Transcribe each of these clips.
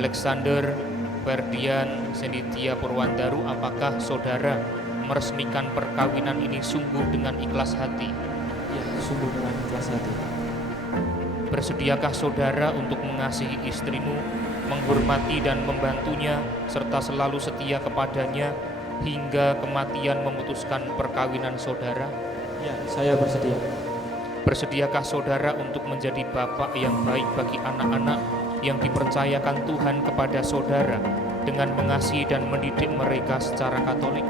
Alexander Ferdian Zenitya Purwandaru, apakah saudara meresmikan perkawinan ini sungguh dengan ikhlas hati? Ya, sungguh dengan ikhlas hati. Bersediakah saudara untuk mengasihi istrimu, menghormati dan membantunya, serta selalu setia kepadanya hingga kematian memutuskan perkawinan saudara? Ya, saya bersedia. Bersediakah saudara untuk menjadi bapak yang baik bagi anak-anak yang dipercayakan Tuhan kepada saudara dengan mengasihi dan mendidik mereka secara Katolik?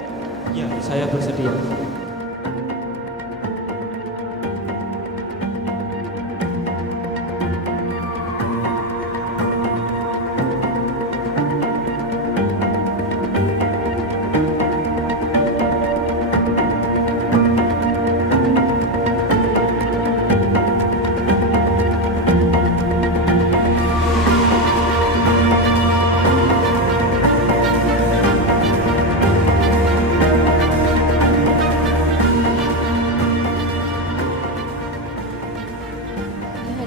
Ya, saya bersedia.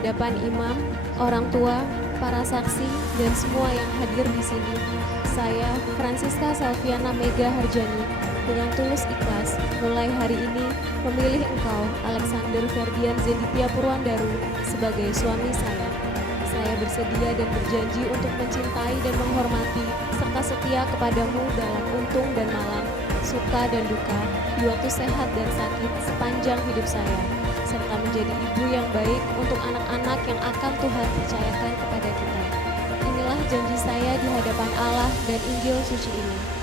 Hadapan imam, orang tua, para saksi, dan semua yang hadir di sini, saya, Francisca Salviana Mega Harjani, dengan tulus ikhlas, mulai hari ini memilih engkau, Alexander Ferdian Zenitya Purwandaru, sebagai suami saya. Saya bersedia dan berjanji untuk mencintai dan menghormati, serta setia kepadamu dalam untung dan malang, suka dan duka, di waktu sehat dan sakit sepanjang hidup saya, serta menjadi ibu yang baik untuk anak-anak yang akan Tuhan percayakan kepada kita. Inilah janji saya di hadapan Allah dan Injil suci ini.